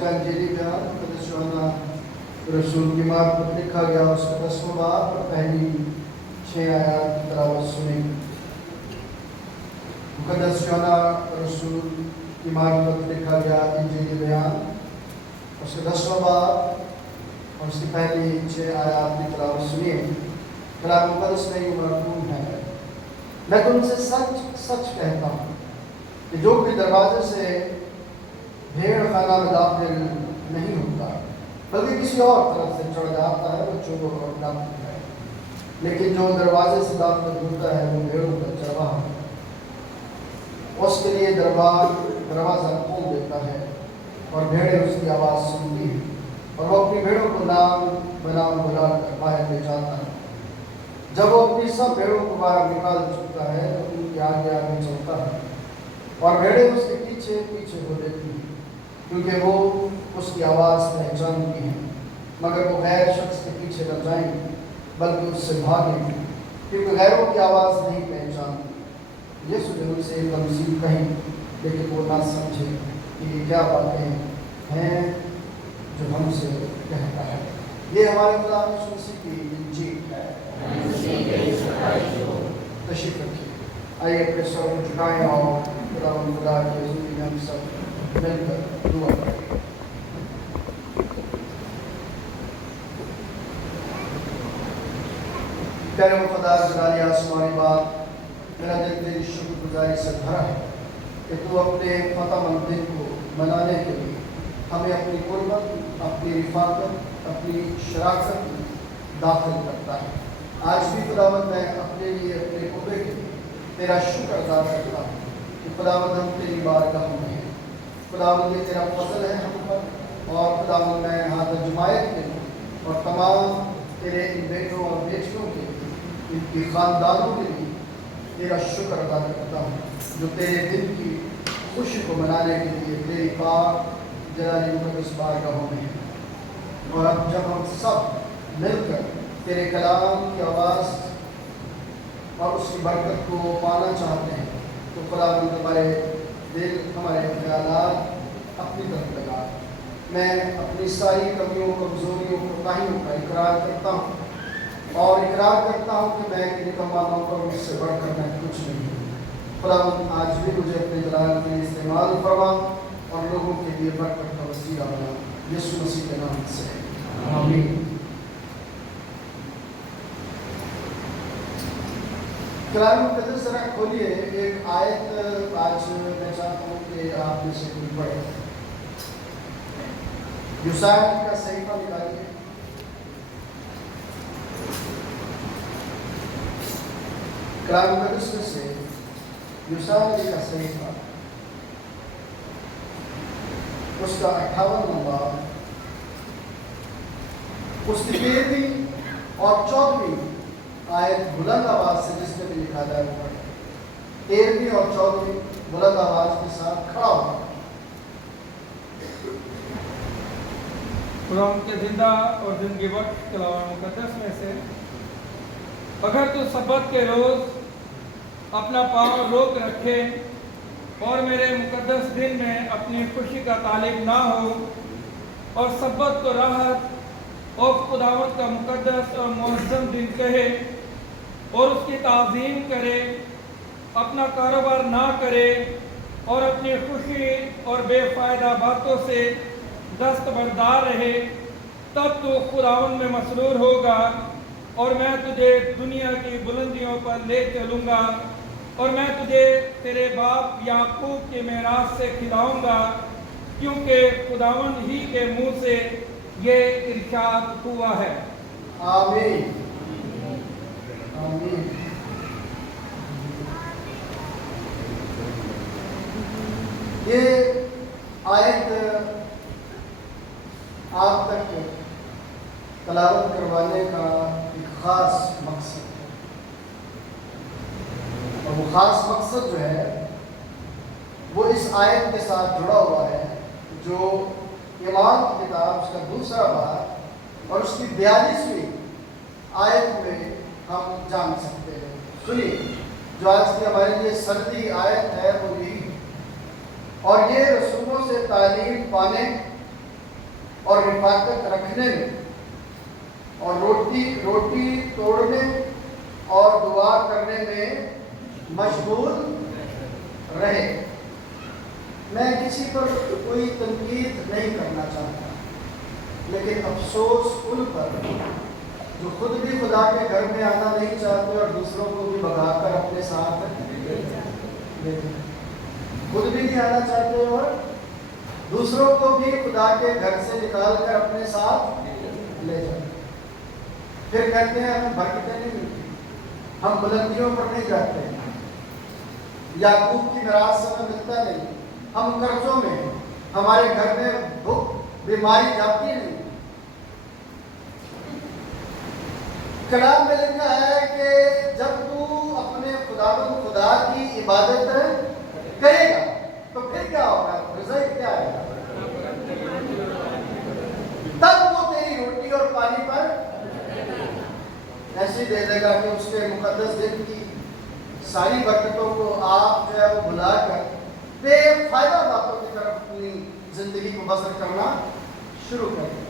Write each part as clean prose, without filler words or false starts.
کا انجیلی بیان مقدس یوحنا رسول کی معرفت لکھا گیا اس کا 10واں باب اور پہلی 6 آیات کی تلاوت سنیں۔ مقدس یوحنا رسول کی معرفت لکھا گیا انجیلی بیان اس کا 10واں باب اور اس کی پہلی 6 آیات کی تلاوت سنیے۔ کلام مقدس میں یہ مرقوم ہے، میں تم سے سچ سچ کہتا ہوں کہ جو بھی دروازے سے بھیڑ خانہ میں داخل نہیں ہوتا بلکہ کسی اور طرف سے چڑھ جاتا ہے وہ چور اور ڈاکو ہے، لیکن جو دروازے سے داخل ہوتا ہے وہ بھیڑوں کا چرواہا ہے۔ اس کے لیے دروازہ کھول دیتا ہے اور بھیڑیں اس کی آواز سنتی ہیں اور وہ اپنی بھیڑوں کو نام بنام بلا کر باہر لے جاتا ہے۔ جب وہ اپنی سب بھیڑوں کو باہر نکال چکتا ہے تو ان کے آگے آگے چلتا ہے اور بھیڑیں اس کے پیچھے پیچھے ہو لیتی ہیں، کیونکہ وہ اس کی آواز پہچانتی ہیں، مگر وہ غیر شخص کے پیچھے نہ جائیں بلکہ اس سے بھاگیں، کیونکہ غیروں کی آواز نہیں پہچانتی۔ یسوع نے ان سے ایک تمثیل کہی، لیکن وہ نہ سمجھے کہ یہ کیا باتیں ہیں جو ہم سے کہتا ہے۔ یہ ہمارے خدا یسوع مسیح کی انجیل ہے۔ تشریف رکھیے، آئیے اپنے سر کو جھکائیں اور خدا کے حضور میں ہم سب مل کر دعا کریں۔ پیارے وفادار جلالی آسمانی باپ، میرا دل تیری شکر گزاری سے بھرا ہے کہ تو اپنے فتح مند دن کو منانے کے لیے ہمیں اپنی قربت، اپنی رفاقت، اپنی شراکت میں داخل کرتا ہے۔ آج بھی خداوند میں اپنے لیے اپنے قربے کے لیے تیرا شکر ادا کرتا ہوں کہ خداوند ہم تیری بارگاہ میں ہیں۔ خداوند یہ تیرا فضل ہے ہم پر، اور خداوند میں حاضر جماعت کے لیے اور تمام تیرے ان بیٹوں اور بیٹیوں کے لیے، ان کی خاندانوں کے لیے تیرا شکر ادا کرتا ہوں جو تیرے دن کی خوشی کو منانے کے لیے تیری پاک جلالی مقدس بارگاہوں میں ہیں۔ اور اب جب ہم سب مل کر تیرے کلام کی آواز اور اس کی برکت کو پانا چاہتے ہیں تو خداوند ہمارے دل، ہمارے خیالات اپنی طرف لگا۔ میں اپنی ساری کمیوں، کمزوریوں، کوتاہیوں کا اقرار کرتا ہوں اور اقرار کرتا ہوں کہ میں نکما نوکر، مجھ سے بڑھ کر میں کچھ نہیں ہوں۔ خداوند آج بھی مجھے اپنے جلال کے لیے استعمال فرما اور لوگوں کے لیے برکت کا وسیلہ بنا، یسوع مسیح کے نام سے آمین۔ کلام مقدس ذرا کھولیے، ایک آیت آج میں چاہتا ہوں کہ آپ میں سے کوئی پڑھے۔ یوسایا کا صحیفہ نکالیے، کلام مقدس میں سے یوسایا کا صحیفہ اس کا 58 نمبر، اس کی 13ویں اور 14ویں آیت بلند آواز سے جس میں بھی لکھا جائے وہ پڑھیں۔ 13ویں اور 14ویں بلند آواز کے ساتھ کھڑا ہو۔ خدا ان کے زندہ اور زندگی بخش کلام مقدس میں سے، اگر تو سبت کے روز اپنا پاؤں روک رکھے اور میرے مقدس دن میں اپنی خوشی کا طالب نہ ہو اور سبت کو راحت اور خداوند کا مقدس اور معظم دن کہے اور اس کی تعظیم کرے، اپنا کاروبار نہ کرے اور اپنی خوشی اور بے فائدہ باتوں سے دستبردار رہے، تب تو خداوند میں مسرور ہوگا اور میں تجھے دنیا کی بلندیوں پر لے چلوں گا اور میں تجھے تیرے باپ یعقوب کے میراث سے کھلاؤں گا، کیونکہ خداوند ہی کے منہ سے یہ ارشاد ہوا ہے۔ آمین آمین۔ یہ آیت آپ تک تلاوت کروانے کا ایک خاص مقصد ہے، اور وہ خاص مقصد جو ہے وہ اس آیت کے ساتھ جڑا ہوا ہے جو ایمان کی کتاب اس کا 2واں باب اور اس کی 42ویں آیت میں ہم جان سکتے ہیں۔ سنیے، جو آج کی ہمارے لیے سردی آیت ہے وہ یہی ہے، اور یہ رسولوں سے تعلیم پانے اور رفاقت رکھنے میں اور روٹی توڑنے اور دعا کرنے میں مشغول رہے۔ میں کسی پر کوئی تنقید نہیں کرنا چاہتا، لیکن افسوس ان پر جو خود بھی خدا کے گھر میں آنا نہیں چاہتے اور دوسروں کو بھی بھگا کر اپنے ساتھ لے جاتے، خود بھی نہیں آنا چاہتے اور دوسروں کو بھی خدا کے گھر سے نکال کر اپنے ساتھ لے جاتے، پھر کہتے ہیں ہمیں برکتیں نہیں ملتی، ہم بلندیوں پر نہیں جاتے، یعقوب کی میراث سے ہمیں ملتا نہیں، ہم قرضوں میں ہیں، ہمارے گھر میں بھوک بیماری جاتی نہیں۔ کلام میں لکھا ہے کہ جب تو اپنے خدا کی عبادت کرے گا تو پھر کیا ہوگا؟ رزق کیا ہے؟ تب وہ تیری روٹی اور پانی پر ایسے دے دے گا کہ اس کے مقدس دن کی ساری برکتوں کو آپ جو ہے وہ بھلا کر بے فائدہ باتوں کی طرف اپنی زندگی کو بسر کرنا شروع کر دیں۔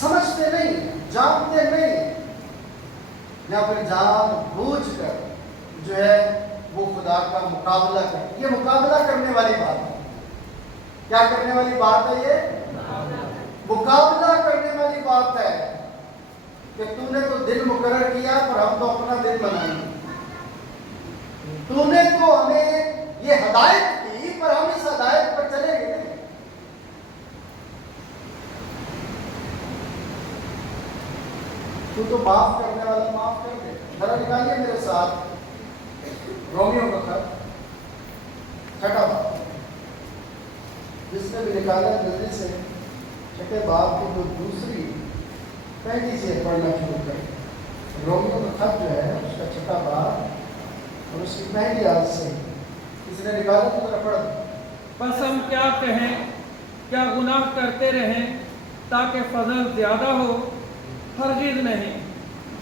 سمجھتے نہیں، جانتے نہیں، یا پھر جان بوجھ کر جو ہے وہ خدا کا مقابلہ کرتے۔ یہ مقابلہ کرنے والی بات ہے۔ کیا کرنے والی بات ہے؟ یہ مقابلہ کرنے والی بات ہے کہ تو نے تو دن مقرر کیا پر ہم تو اپنا دن بنائیں گے، تو نے تو ہمیں یہ ہدایت کی پر ہم اس ہدایت پر چلیں گے نہیں۔ تو معاف کرنے والا معاف کر دے۔ ذرا نکالیے میرے ساتھ رومیو کا خط 6 باب، جس نے بھی نکالا جلدی سے 6 باب کی جو دوسری پہلی سے پڑھنا شروع کریں۔ رومیو کا خط جو ہے اس کا 6 باب اور اس کی پہلی آیت سے کسی نے نکالا تو ذرا پڑھ دیں۔ بس ہم کیا کہیں؟ کیا گناہ کرتے رہیں تاکہ فضل زیادہ ہو؟ ہرگز نہیں،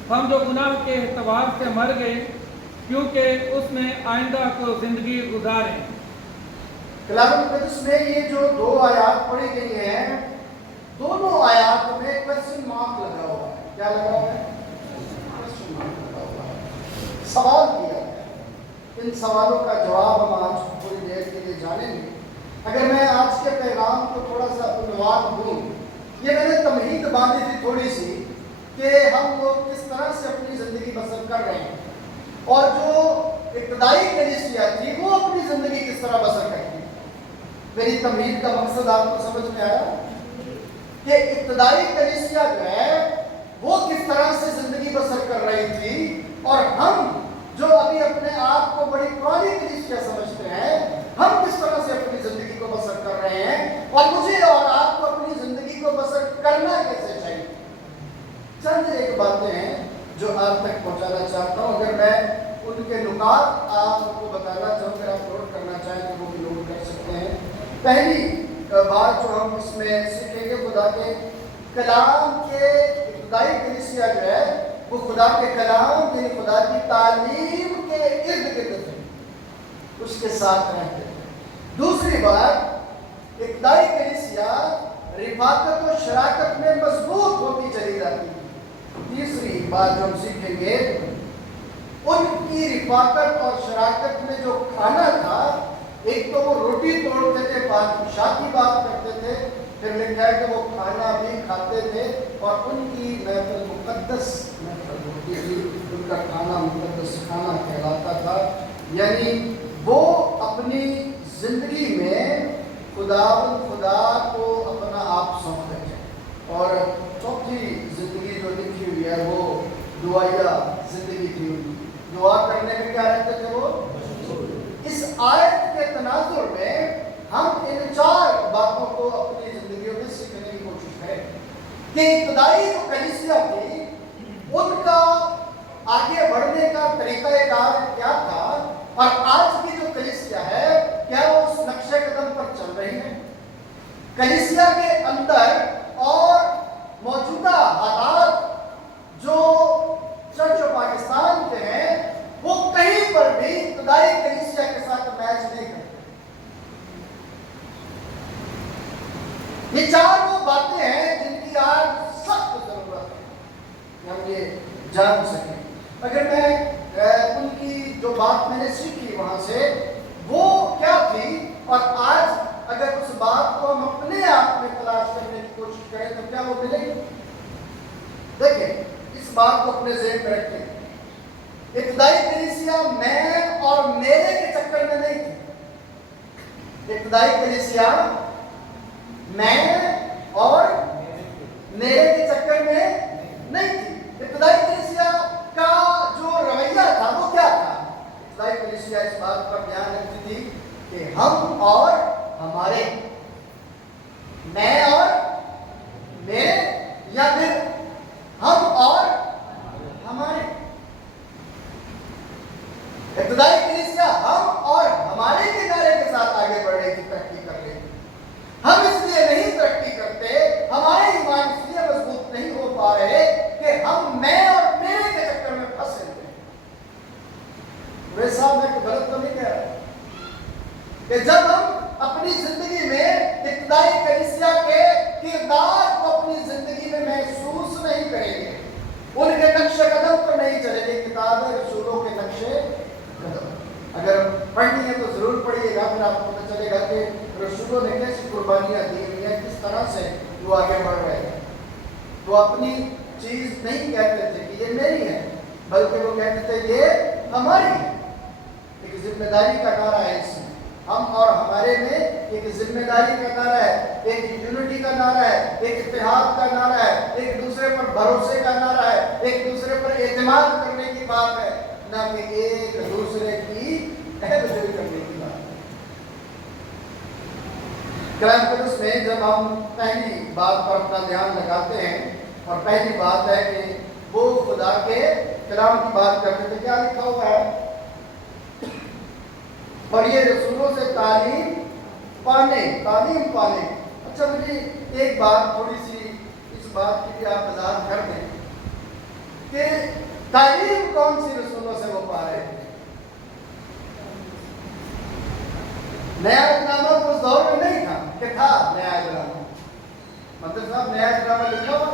ہم جو گناہ کے اعتبار سے مر گئے کیونکہ اس میں آئندہ کو زندگی گزاریں۔ کلام مقدس میں یہ جو 2 آیات پڑھی گئی ہیں، دونوں آیات میں کوسچن مارک لگا ہوا ہے۔ کیا لگا ہوا ہے؟ کوسچن مارک لگا ہوا ہے، سوال کیا ہے۔ ان سوالوں کا جواب ہم آج تھوڑی دیر کے لیے جانیں گے۔ اگر میں آج کے پیغام کو تھوڑا سا عنوان دوں، یہ میں نے تمہید باندھی تھی تھوڑی سی کہ ہم لوگ کس طرح سے اپنی زندگی بسر کر رہے ہیں، اور جو ابتدائی کلیسیا تھی وہ اپنی زندگی کس طرح بسر کرتی ہے۔ میری تمہید کا مقصد آپ کو سمجھ میں آیا کہ ابتدائی کلیسیا جو ہے وہ کس طرح سے زندگی بسر کر رہی تھی، اور ہم جو ابھی اپنے آپ کو بڑی پرانی کلیسیا سمجھتے ہیں، ہم کس طرح سے اپنی زندگی کو بسر کر رہے ہیں، اور مجھے اور آپ کو اپنی زندگی کو بسر کرنا کیسے چاہیے۔ چند ایک باتیں ہیں جو آپ تک پہنچانا چاہتا ہوں، اگر میں ان کے نکات آپ کو بتانا چاہوں، اگر آپ نوٹ کرنا چاہیں تو وہ بھی نوٹ کر سکتے ہیں۔ پہلی بات جو ہم اس میں سیکھیں گے، خدا کے کلام کے ابتدائی کلیسیا جو ہے وہ خدا کے کلام یعنی خدا کی تعلیم کے ارد گرد تھے، اس کے ساتھ رہتے تھے۔ دوسری بات، ابتدائی کلیسیا رفاقت و شراکت میں مضبوط ہوتی چلی جاتی ہے۔ تیسری بات جو ہم سیکھیں گے، ان کی رفاقت اور شراکت میں جو کھانا تھا، ایک تو وہ روٹی توڑتے تھے، بادشاہ کی بات کرتے تھے، پھر لکھا ہے کہ وہ کھانا بھی کھاتے تھے، اور ان کی محفل مقدس محفل ہوتی تھی، ان کا کھانا مقدس کھانا کہلاتا تھا، یعنی وہ اپنی زندگی میں خدا کو اپنا آپ سونپتے تھے۔ اور چوتھی زندگی جو لکھی ہوئی ہے وہ دعائیا زندگی تھی، دعا کرنے میں کیا رہتے تھے وہ۔ اس آیت کے تناظر میں ہم ان 4 باتوں کو اپنی زندگیوں میں سیکھنے کی کوشش کریں کہ ابتدائی جو کلیسیا تھی ان کا آگے بڑھنے کا طریقہ کار کیا تھا، اور آج کی جو کلیسیا ہے کیا وہ اس نقشے قدم پر چل رہی ہے۔ کلیسیا کے اندر اور موجودہ حالات جو چرچ آف پاکستان کے ہیں وہ کہیں پر بھی ابتدائی کلیسیا کے ساتھ میچ نہیں کرتے۔ یہ 4 وہ جان سکیں. اگر میں ان کی جو بات میں نے سیکھی وہاں سے وہ کیا تھی، اور آج اگر اس بات کو ہم اپنے آپ میں تلاش کرنے کی کوشش کریں تو کیا وہ ملے گی؟ دیکھیں اس بات کو اپنے ذہن میں رکھیں. ابتدائی کلیسیا میں اور میرے کے چکر میں نہیں تھی. ابتدائی کلیسیا میں اور میرے کے چکر میں نہیں تھی. ابتدائی کلیسیا کا جو رویہ تھا وہ کیا تھا؟ ابتدائی کلیسیا اس بات پر دھیان رکھتی تھی کہ ہم اور ہمارے، میں اور میرے، یا پھر ہم اور ہمارے. ابتدائی کلیسیا ہم اور ہمارے کے نعرے کے ساتھ آگے بڑھنے کی ترقی کر رہی. ہم اس لیے نہیں ترقی کرتے، ہمارے ایمان اس لیے مضبوط نہیں ہو پا رہے کہ ہم میں اور میرے کے چکر میں پھنسے ہوئے. ویسا میں غلط تو نہیں کہہ رہا کہ جب ہم اپنی زندگی میں ابتدائی کلیسیا کے کردار کو اپنی زندگی میں محسوس نہیں کریں گے، ان کے نقش قدم پر نہیں چلیں گے، کتاب رسولوں کے نقشے قدم اگر پڑھنی ہے تو ضرور پڑھیے گا، پھر آپ کو پتہ چلے گا کہ رسولوں نے کیسی قربانیاں دی ہوئی ہیں، کس طرح سے وہ آگے بڑھ رہے ہیں. وہ اپنی چیز نہیں کہتے تھے کہ یہ میری ہے، بلکہ وہ کہتے تھے یہ ہماری ہے. ایک ذمہ داری کا نعرہ ہے اس میں، ہم اور ہمارے میں ایک ذمہ داری کا نعرہ ہے، ایک یونٹی کا نعرہ ہے، ایک اتحاد کا نعرہ ہے، ایک دوسرے پر بھروسے کا نعرہ ہے، ایک دوسرے پر اعتماد کرنے کی بات ہے، نہ کہ ایک دوسرے کی عہدیداری کرنے کی بات ہے. کلام مقدس میں جب ہم پہلی بات پر اپنا دھیان لگاتے ہیں، اور پہلی بات ہے کہ وہ خدا کے کلام کی بات کرتے تھے، کیا لکھا ہوا ہے؟ اور یہ رسولوں سے تعلیم پانے. اچھا مجھے ایک بات تھوڑی سی اس بات کی بھی آپ وضاحت کر دیں کہ تعلیم کون سی رسولوں سے وہ پا رہے تھے؟ نیا اہدنامہ تو اس دور میں نہیں تھا کہ تھا نیا اہدنامہ. مطلب صاحب نیا اہدنامہ لکھا ہوا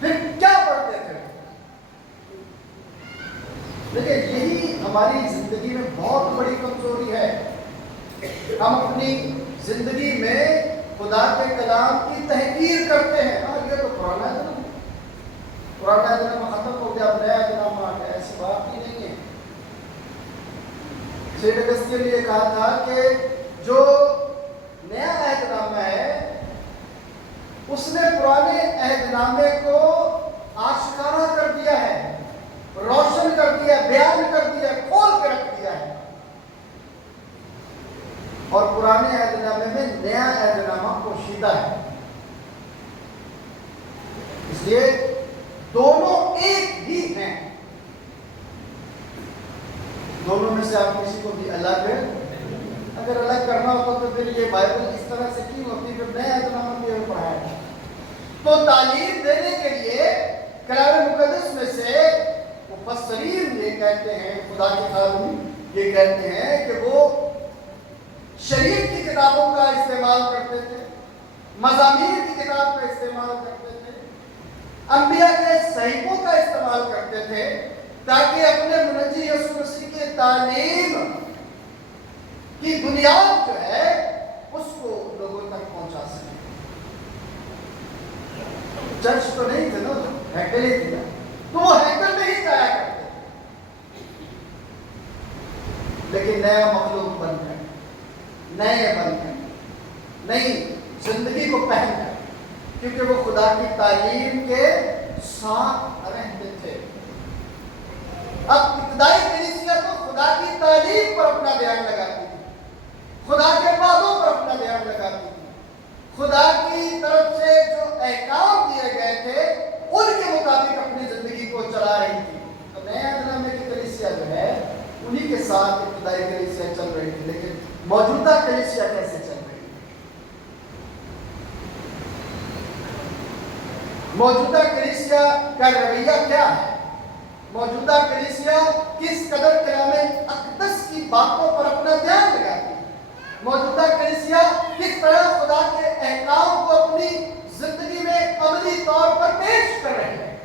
پھر کیا پڑھتے تھے؟ دیکھیں یہی ہماری زندگی میں بہت بڑی کمزوری ہے. ہم اپنی زندگی میں خدا کے کلام کی تحقیر کرتے ہیں. ہاں یہ تو پرانا اہدنامہ ختم ہو گیا، نیا اہدنامہ آ گیا. ایسی بات ہی نہیں ہے. سینٹ اگسطین نے یہ کہا تھا کہ جو نیا اہدنامہ ہے اس نے پرانے اہدنامے کو آشکارا کر دیا ہے، روشن کر دیا، بیان کر دیا، کھول کے رکھ دیا ہے. اور پرانے اہدنامے میں نیا اہدنامہ پوشیدہ ہے. اس لیے دونوں ایک ہی ہیں. دونوں میں سے آپ کسی کو بھی الگ ہے، اگر الگ کرنا ہوتا تو پھر یہ بائبل اس طرح سے کیوں ہوتی، پھر نیا اہدنامہ بھی پڑھایا. تو تعلیم دینے کے لیے کلام مقدس میں سے مفسرین یہ کہتے ہیں، خدا کے خادم یہ کہتے ہیں کہ وہ شریعت کی کتابوں کا استعمال کرتے تھے، مزامین کی کتاب کا استعمال کرتے تھے، انبیاء کے صحیفوں کا استعمال کرتے تھے، تاکہ اپنے منجی یسوع مسیح کی تعلیم کی بنیاد جو ہے اس کو لوگوں تک پہنچا سکیں. چرچ تو نہیں تھے نا، ہیکل ہی تھا، تو وہ ہیکل میں ہی جایا کرتے تھے. لیکن نیا مخلوق بن گئے، نئے بن گئے، نئی زندگی کو پہن گئے، کیونکہ وہ خدا کی تعلیم کے ساتھ رہتے تھے. اب ابتدائی کلیسیا تو خدا کی تعلیم پر اپنا دھیان لگاتی تھی، خدا کے وعدوں پر اپنا دھیان لگاتی تھی، خدا کی طرف سے جو احکام دیے گئے تھے ان کے مطابق اپنی زندگی کو چلا رہی تھی. تو نیا اہدنامے کی کلیسیا جو ہے انہی کے ساتھ ابتدائی کلیسیا چل رہی تھی. لیکن موجودہ کلیسیا کیسے چل رہی ہے؟ موجودہ کلیسیا کا رویہ کیا ہے؟ موجودہ کلیسیا کس قدر کلام اقدس کی باتوں پر اپنا دھیان لگاتی ہے؟ موجودہ کلیسیا کس طرح خدا کے احکام کو اپنی زندگی میں عملی طور پر پیش کر رہے ہیں؟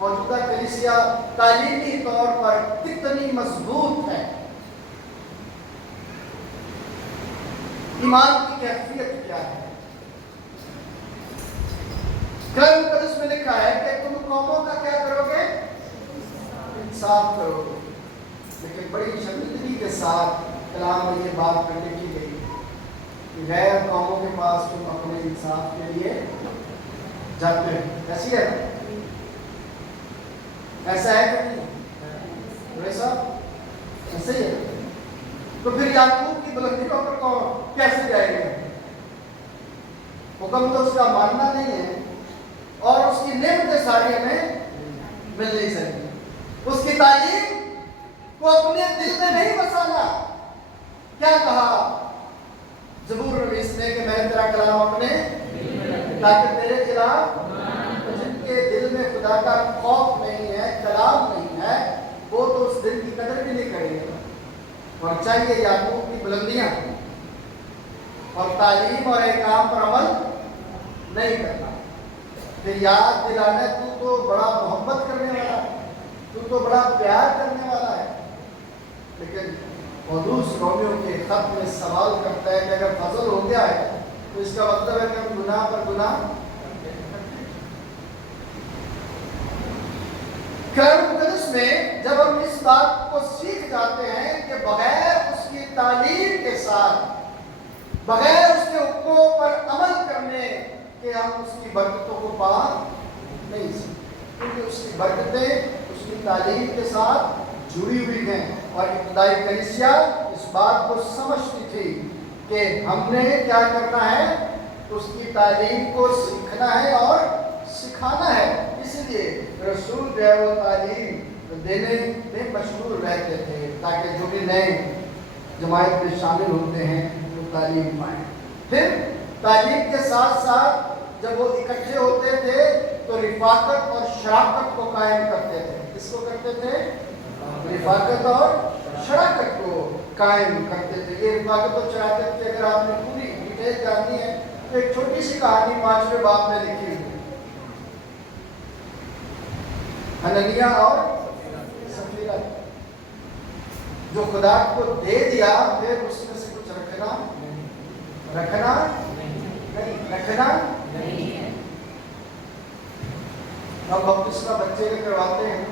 موجودہ کلیسیا تعلیمی طور پر کتنی مضبوط ہے، ایمان کی کیفیت کیا ہے۔ کلام مقدس میں لکھا ہے کہ تم قوموں کا کیا کرو گے؟ انصاف کرو گے۔ لیکن بڑی شدیدگی کے ساتھ کلام میں یہ بات کرنے کی گئی کہ غیر قوموں کے پاس تم اپنے انصاف کے لیے جاتے ہیں۔ ایسی ہے نا؟ ایسا ہے کہ نہیں؟ ویسا ایسا ہی ہے۔ تو پھر یعقوب کی بلندیوں پر کون کیسے جائے گا؟ حکم تو اس کا ماننا نہیں ہے اور اس کی نعمتیں ساری ہمیں مل نہیں سکتی۔ اس کی تعلیم کو اپنے دل میں نہیں بسانا۔ کیا کہا زبور نویس نے کہ میں تیرا کلام اپنے تاکہ تیرے خلاف جن کے دل میں خدا کا خوف نہیں ہے، کلام نہیں ہے، وہ تو اس دل کی قدر بھی نہیں کریں گے۔ اور چاہیے یعقوب کی بلندیاں اور تعلیم اور احکام پر عمل نہیں کرنا، پھر یاد دلانا تو بڑا محبت کرنے والا ہے، تو بڑا پیار کرنے والا ہے۔ لیکن پولس رومیوں کے خط میں سوال کرتا ہے کہ اگر فضل ہو گیا ہے تو اس کا مطلب ہے کہ ہم گناہ پر گناہ۔ کلام مقدس میں جب ہم اس بات کو سیکھ جاتے ہیں کہ بغیر اس کی تعلیم کے ساتھ، بغیر اس کے حکموں پر عمل کرنے کہ ہم اس کی برکتوں کو پا نہیں سکتے، کیونکہ اس کی برکتیں اس کی تعلیم کے ساتھ جڑی ہوئی ہیں۔ اور ابتدائی کلیسیا اس بات کو سمجھتی تھی کہ ہم نے کیا کرنا ہے، اس کی تعلیم کو سیکھنا ہے اور سکھانا ہے۔ اس لیے رسول جو ہے وہ تعلیم دینے میں مشغول رہتے تھے تاکہ جو بھی نئے جماعت میں شامل ہوتے ہیں وہ تعلیم پائیں۔ پھر تعلیم کے ساتھ ساتھ جب وہ اکٹھے ہوتے تھے تو رفاقت اور شراکت کو قائم کرتے تھے۔ کس کو کرتے تھے؟ رفاقت اور شراکت کو قائم کرتے تھے۔ یہ رفاقت اور شراکت کی اگر آپ نے پوری ڈیٹیل جاننی ہے تو ایک چھوٹی سی کہانی 5ویں باب میں لکھی ہوئی ہے، حنانیہ اور سفیرہ، جو خدا کو دے دیا پھر اس میں سے کچھ رکھنا نہیں ہے۔ اب بپتسمہ بچے کے کرواتے ہیں،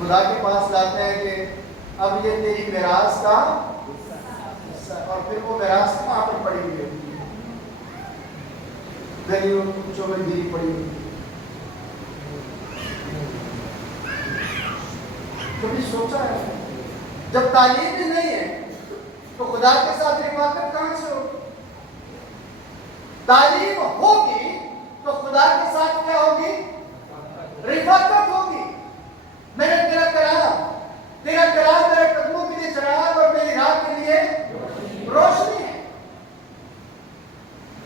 خدا کے پاس لاتے ہیں کہ اب یہ تیری میراث کا حصہ، اور پھر وہ میراث کہاں پر پڑی ہوئی ہوتی ہے؟ گلیوں کوچوں میں گری پڑی ہوئی۔ کبھی سوچا ہے جب تعلیم ہی نہیں ہے تو خدا کے ساتھ رفاقت کہاں سے ہوگی؟ تعلیم ہوگی تو خدا کے ساتھ کیا ہوگی؟ رفاقت ہوگی۔ میں نے تیرا کلام میرے قدموں کے لیے چراغ اور میری راہ کے لیے روشنی ہے۔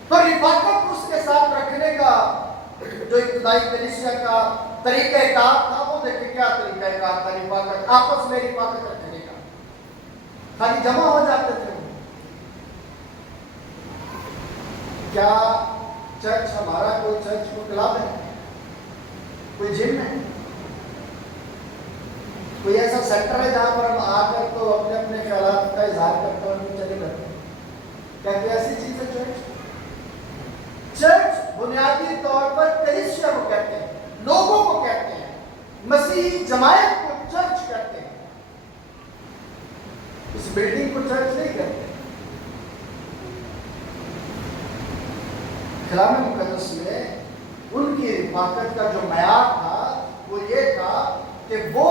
تو رفاقت اس کے ساتھ رکھنے کا جو ابتدائی کلیسیا کا طریقہ کار تھا، وہ دیکھیں کیا طریقہ کار تھا رفاقت، آپس میں رفاقت رکھنے کا۔ خالی جمع ہو جاتے تھے۔ کیا چرچ ہمارا کوئی چرچ کو کلب ہے، کوئی جم ہے، کوئی ایسا سینٹر ہے جہاں پر ہم آ کر تو اپنے اپنے خیالات کا اظہار کرتے ہیں، چلے کرتے ہیں؟ کیا کوئی ایسی چیز ہے چرچ؟ چرچ بنیادی طور پر کلیسیا کو کہتے ہیں، لوگوں کو کہتے ہیں، مسیحی جماعت کو چرچ کہتے ہیں، اس بلڈنگ کو چرچ نہیں کہتے۔ کلام مقدس میں ان کی رفاقت کا جو معیار تھا وہ یہ تھا کہ وہ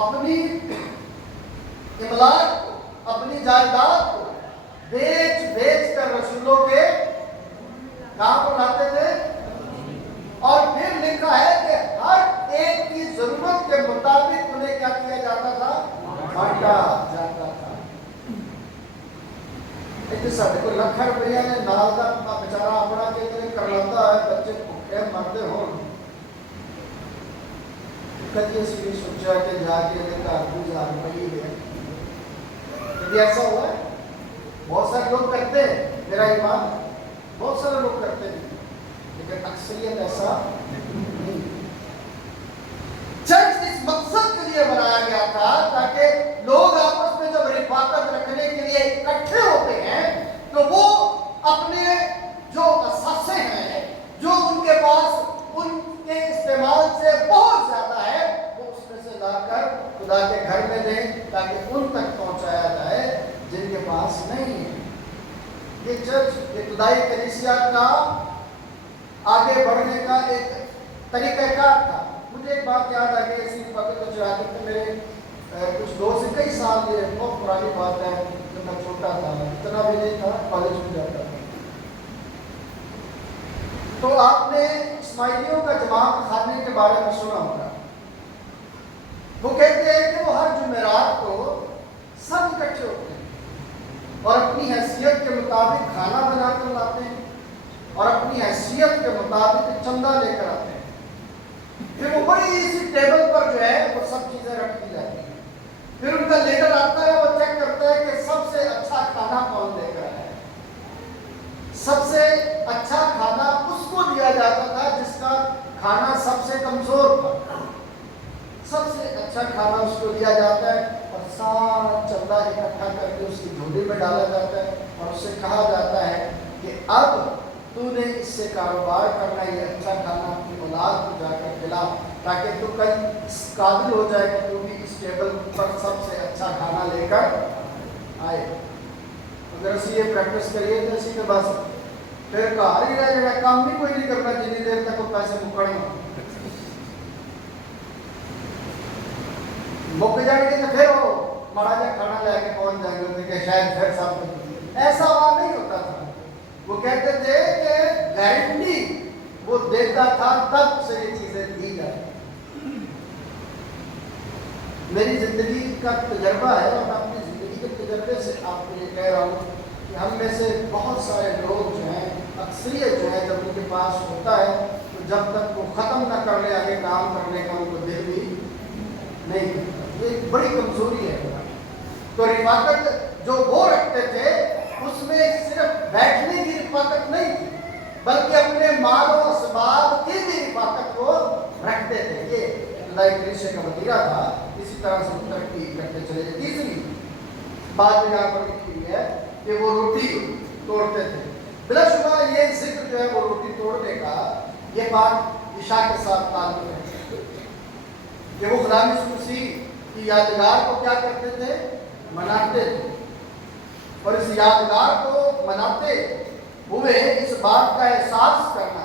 اپنی املاک کو، اپنی جائیداد کو بیچ کر رسولوں کے کام کو لاتے تھے، اور پھر لکھا ہے کہ ہر ایک کی ضرورت کے مطابق انہیں کیا کیا جاتا تھا؟ بانٹا جاتا تھا۔ ساڈے کو لکھ روپیہ نے نال کا بیچارہ اپنا کہ کر لیتا ہے، بچے بھوکے مرتے ہو، کبھی اس نے سوچا کہ جا کے گھر 2000 روپئے لے۔ کبھی ایسا ہوا ہے؟ بہت سارے لوگ کرتے ہیں، میرا ایمان بہت سارے لوگ کرتے ہیں، لیکن اکثریت ایسا خدا کے گھر میں دیں تاکہ ان تک پہنچایا جائے جن کے پاس نہیں ہے۔ یہ چرچ ابتدائی کلیسیا کا آگے بڑھنے کا ایک طریقہ کار تھا۔ مجھے ایک بات یاد آ گئی، اسی وقت تو چراغ میں میرے کچھ دوست کئی سال، یہ بہت پرانی بات ہے، جب میں چھوٹا تھا، اتنا بھی نہیں تھا، کالج میں جاتا تھا، تو آپ نے اسماعیلیوں کا جماعت خانے کے بارے میں سنا ہوگا۔ وہ کہتے ہیں کہ وہ ہر جمعرات کو سب اکٹھے ہوتے ہیں اور اپنی حیثیت کے مطابق کھانا بنا کر لاتے ہیں اور اپنی حیثیت کے مطابق چندہ لے کر آتے ہیں۔ پھر وہ بڑی سی ٹیبل پر جو ہے وہ سب چیزیں رکھ دی جاتی ہیں۔ پھر ان کا لیڈر آتا ہے، وہ چیک کرتا ہے کہ سب سے اچھا کھانا کون لے کر آیا ہے۔ سب سے اچھا کھانا اس کو دیا جاتا تھا جس کا کھانا سب سے کمزور تھا۔ سب سے اچھا کھانا اس کو دیا جاتا ہے اور سارا چندہ اکٹھا کر کے اس کی جھولی میں ڈالا جاتا ہے اور اس سے کہا جاتا ہے کہ اب تو نے اس سے کاروبار کرنا، یہ اچھا کھانا اپنی اولاد کو جا کر کھلا تاکہ تو کل قابل ہو جائے کہ تو بھی اس ٹیبل پر سب سے اچھا کھانا لے کر آئے۔ اگر اسی یہ پریکٹس کریے تو اسی میں بس پھر کہا ہی رہ جائے، کام بھی کوئی نہیں کرنا جتنی دیر تک وہ پیسے مکڑنا مک جائیں گے، تو پھر وہ مڑا جا کھانا لے کے پہنچ جائیں گے کہ شاید پھر سب ایسا وہاں نہیں ہوتا تھا۔ وہ کہتے تھے کہ گارنٹی وہ دیتا تھا تب سے یہ چیزیں دی جائیں۔ میری زندگی کا تجربہ ہے اور میں اپنی زندگی کے تجربے سے آپ کو یہ کہہ رہا ہوں کہ ہم میں سے بہت سارے لوگ جو ہیں، اکثریت جو ہے، جب ان کے پاس ہوتا ہے تو جب تک وہ ختم نہ کر لے آگے کام کرنے کا ان کو دل بھی نہیں کرتا۔ یہ ایک بڑی کمزوری ہے۔ تو رفاقت جو وہ رکھتے تھے اس میں صرف بیٹھنے کی رفاقت نہیں تھی بلکہ اپنے مال و اسباب کی بھی رفاقت کو رکھتے تھے۔ یہ ابتدائی کلیسیا کا وتیرہ تھا، اسی طرح سے ترقی کرتے چلے جائے۔ تیسری بات یہاں پر لکھی ہوئی ہے کہ وہ روٹی توڑتے تھے۔ بلا شبہ یہ ذکر جو ہے وہ روٹی توڑنے کا، یہ بات عشاء کے ساتھ تعلق ہے کہ وہ خدا یسوع مسیح کی یادگار کو کیا کرتے تھے؟ مناتے تھے، اور اس یادگار کو مناتے ہوئے اس بات کا احساس کرنا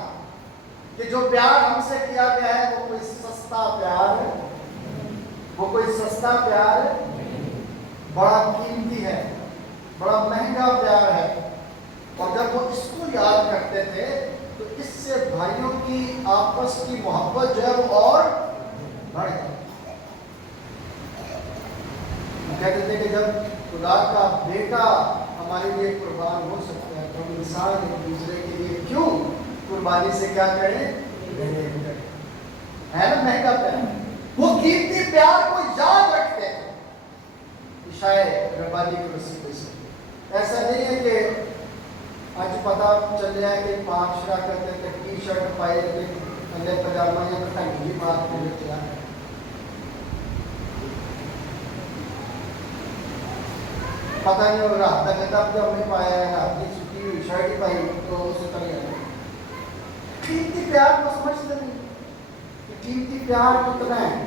کہ جو پیار ہم سے کیا گیا ہے وہ کوئی سستا پیار ہے، وہ کوئی سستا پیار ہے، بڑا قیمتی ہے، بڑا مہنگا پیار ہے۔ اور جب وہ اس کو یاد کرتے تھے تو اس سے بھائیوں کی آپس کی محبت جو ہے وہ اور بڑھ جاتی۔ کہتے تھے کہ جب خدا کا بیٹا ہمارے لیے قربان ہو سکتا ہے تو ہم انسان ایک دوسرے کے لیے کیوں قربانی سے کیا کریں؟ ہے نا مہنگا پیار، وہ قیمتی پیار کو یاد رکھتے ہیں۔ عشائے ربانی کے وسیلے سے ایسا نہیں ہے کہ آج پتا چل جائے کہ معاشرہ کرتے تھے ٹی شرٹ پائے تھے اندر پجامہ یا ٹھنڈی بات میں چلا ہے۔ پتہ نہیں ہو رہا تھا کہ تب جب نہیں پایا ہے اپنی چھٹی ہوئی شرٹ ہی پائی تو اسے طرح قیمتی پیار کو سمجھتے نہیں کہ قیمتی پیار کتنا ہے۔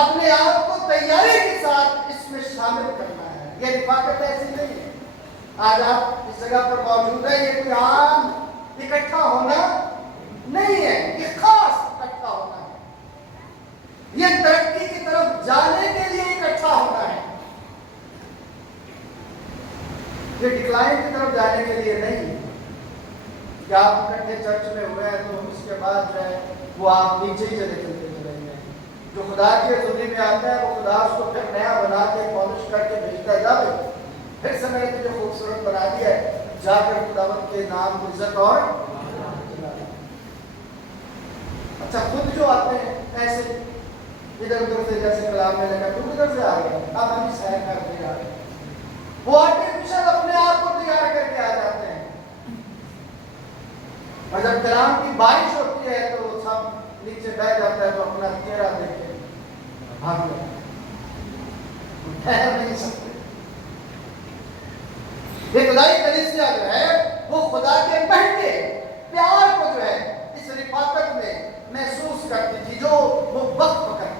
اپنے آپ کو تیاری کے ساتھ اس میں شامل کرنا ہے۔ یہ رفاقت ایسی نہیں ہے آج آپ اس جگہ پر موجود ہے، یہ کوئی عام اکٹھا ہونا نہیں ہے، یہ خاص اکٹھا ہونا ہے، یہ ترقی کی طرف جانے کے لیے اکٹھا ہونا ہے، یہ ڈکلائن کی طرف جانے کے لیے نہیں کہ آپ اکٹھے چرچ میں ہوئے ہیں تو اس کے بعد جو ہے وہ آپ نیچے ہی چلے چلتے چلے گئے۔ جو خدا کی حضوری میں آتا ہے وہ خدا اس کو پھر نیا بنا کے پالش کر کے بھیجتا جائے، پھر سے میں نے تجھے خوبصورت بنا دیا ہے، جا کر خداوند کے نام کو عزت اور اچھا خود جو آتے ہیں ایسے ادھر ادھر سے جیسے کلام میں لگا تم ادھر سے آ گیا اب ہم سیر کرتے آ رہے ہیں، وہ آرٹیفیشل اپنے آپ کو تیار کر کے آ جاتے ہیں، اور جب کلام کی بارش ہوتی ہے تو وہ سب نیچے بیٹھ جاتا ہے تو اپنا چہرہ دیکھ کے بھاگ جاتا ہے، ٹھہر نہیں سکتے۔ یہ خدائی کلیسیا جو ہے وہ خدا کے مہنگے پیار کو جو ہے اس رفاقت میں محسوس کرتی تھی جو وہ وقت کرتی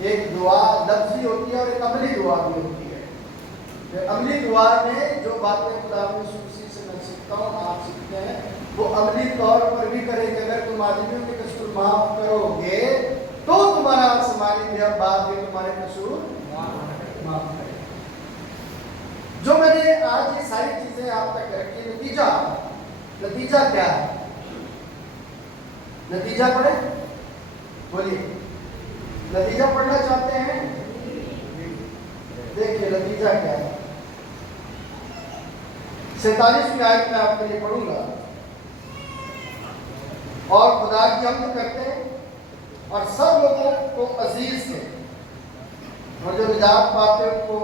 ایک دعا لفظی ہوتی ہے اور ایک عملی دعا بھی ہوتی ہے. کہ عملی دعا میں جو باتیں خدا میں سوسی سے میں سیکھتا ہوں آپ سیکھتے ہیں وہ عملی طور پر بھی کریں کہ اگر تم آدمیوں کے قصور معاف کرو گے تو تمہارا آسمانی باپ بھی تمہارے قصور معاف کرے. جو میں نے آج یہ ساری چیزیں آپ تک رکھی, نتیجہ کیا ہے؟ نتیجہ پڑھے, بولیے نتیجہ پڑھنا چاہتے ہیں؟ دیکھیے نتیجہ کیا ہے. 47ویں آیت میں آپ کے لیے پڑھوں گا. اور خدا کی حمد کرتے اور سب لوگوں کو عزیز تھے اور جو نجات پاتے ان کو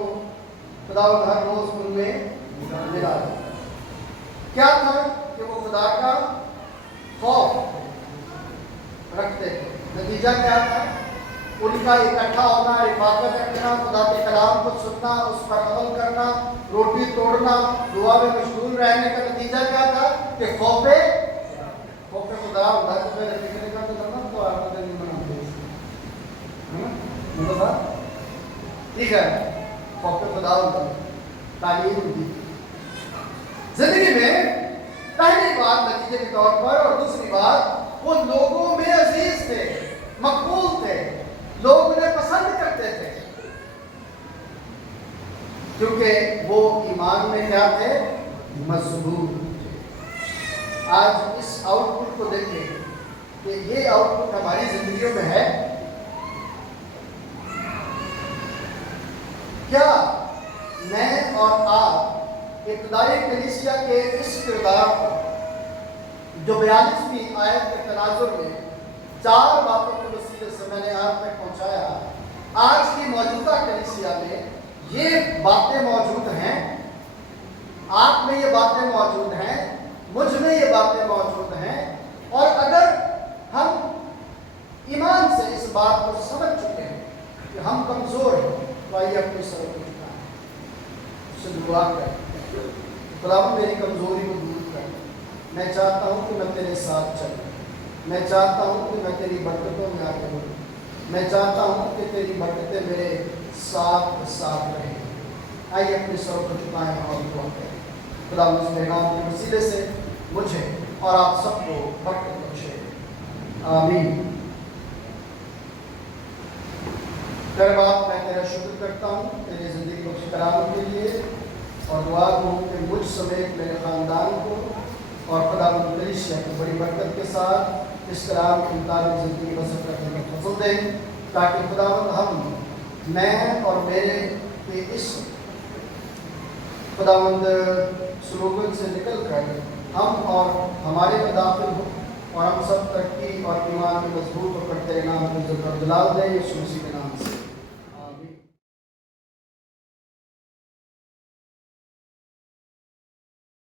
خدا ہر روز ان میں ملا. کیا تھا کہ وہ خدا کا خوف رکھتے تھے. نتیجہ کیا تھا؟ ان کا اکٹھا ہونا, رفاقت رکھنا, خدا کے کلام کو سننا, اس پر عمل کرنا, روٹی توڑنا, دعا میں مشغول رہنے کا نتیجہ کیا تھا کہ خوف خدا ہوتا ہے. تو نتیجے کا تو کرنا تو آپ نہیں مناتے ٹھیک ہے. خوف خدا ہوتا ہے, تعلیم ہوتی زندگی میں. پہلی بات نتیجے کے طور پر, اور دوسری بات وہ لوگوں میں عزیز تھے, مقبول تھے, لوگ انہیں پسند کرتے تھے کیونکہ وہ ایمان میں کیا تھے؟ مضبوط تھے. آج اس آؤٹ پٹ کو دیکھیں کہ یہ آؤٹ پٹ ہماری زندگیوں میں ہے کیا؟ میں اور آپ ابتدائی کلیسیا کے اس کردار کو جو 42ویں آیت کے تناظر میں 4 باتوں کے وسیلے سے میں نے آپ تک پہنچایا, آج کی موجودہ کلیسیا میں یہ باتیں موجود ہیں, آپ میں یہ باتیں موجود ہیں, مجھ میں یہ باتیں موجود ہیں. اور اگر ہم ایمان سے اس بات کو سمجھ چکے ہیں کہ ہم کمزور ہیں تو آئیے اپنی سر کو جھکائیں, اس سے دعا کریں, خدا میری کمزوری کو دور کر. میں چاہتا ہوں کہ میں تیرے ساتھ چلوں, میں چاہتا ہوں کہ میں تیری برکتوں میں آگے بڑھوں, میں چاہتا ہوں کہ تیری برکتیں میرے ساتھ رہیں. آئیے اپنے سر کو جھکائیں اور دعا کریں. خدا اس پیغام کے وسیلے سے مجھے اور آپ سب کو برکت بخشے, آمین. تیرے باپ میں تیرا شکر کرتا ہوں تیری زندگی کو کرامت کے لیے, اور دعا ہوں کہ مجھ سمیت میرے خاندان کو اور خدا کلیسیا کی بڑی برکت کے ساتھ اس کلام کے مطابق زندگی بسر کرنے کا فضل دے, تاکہ خداوند ہم میں اور میرے کے اس خداوند سلوگن سے نکل کر ہم اور ہمارے میں داخل ہوں اور ہم سب ترقی اور ایمان میں مضبوط ہو کر تیرے نام کو ذکر جلال دے. یسوع مسیح کے نام